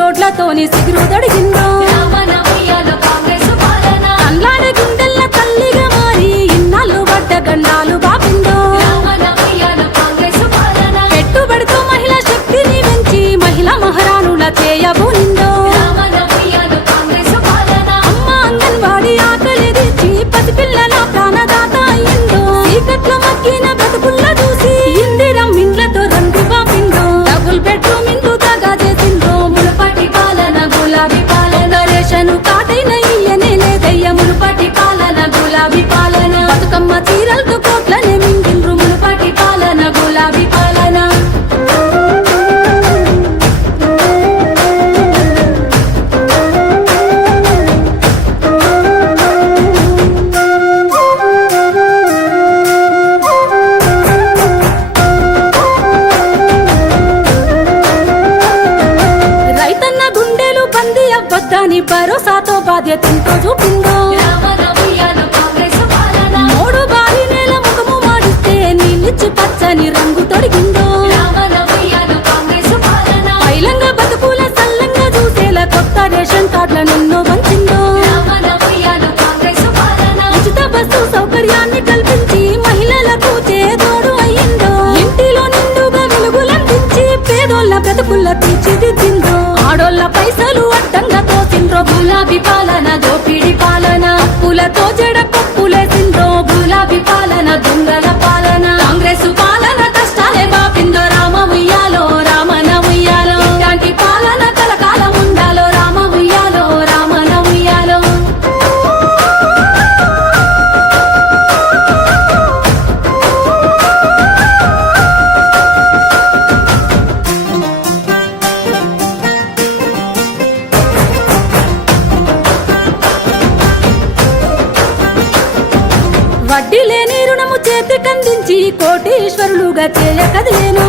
రోడ్లతోని సిగురు దొడిగిందో? గులాబీ పాలన. బతుకమ్మ చీరలతో కోట్లనే మింగిండ్రు మునుపాటి పాలన గులాబీ పాలన. రైతన్న గుండెలు బందీ అవ్వద్దని భరోసాతో బాధ్యతంతో చూపిందో. గులాబీ పాలన దోపిడి పాలన అప్పులతో జడ పప్పులేసిందో గులాబీ పాలన. వడ్డీ లేని రుణము చేతికందించి కోటీశ్వరులుగా చేయకదిలేను